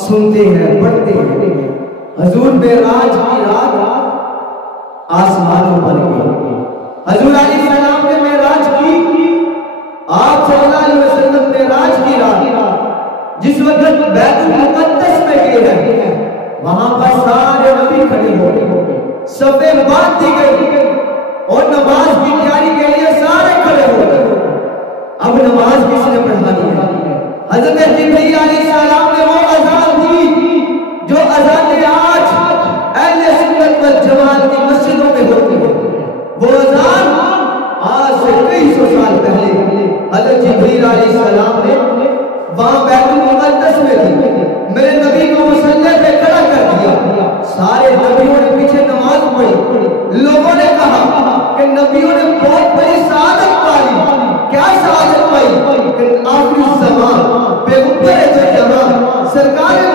سنتے ہیں پڑھتے ہیں حضور معراج کی رات آسمانوں پر گئے. حضور علیہ السلام نے معراج کی، آپ صلی اللہ علیہ وسلم معراج کی رات جس وقت بیت المقدس میں گئے ہیں وہاں پر سارے نبی کھڑے ہو گئے، صفیں باندھ دی گئی اور نماز کی تیاری کے لیے سارے کھڑے ہو گئے. اب نماز کس نے پڑھانی ہے؟ حضرت جبرائیل علیہ السلام نے وہ اذان دی جو اذان آج اہل سنت والجماعت کی مسجدوں میں ہوتی ہے. وہ اذان آج سے کئی سو سال پہلے حضرت جبرائیل علیہ السلام نے وہاں بیت المقدس میں تھی، میرے نبی کو مصلی پہ کھڑا کر دیا. سارے نبیوں نے پیچھے نماز پڑھی. لوگوں نے کہا کہ نبیوں نے بہت بڑی سعادت پائی. کیا سعادت پائی؟ کہ آخری زمان پیغمبر جہاں سرکار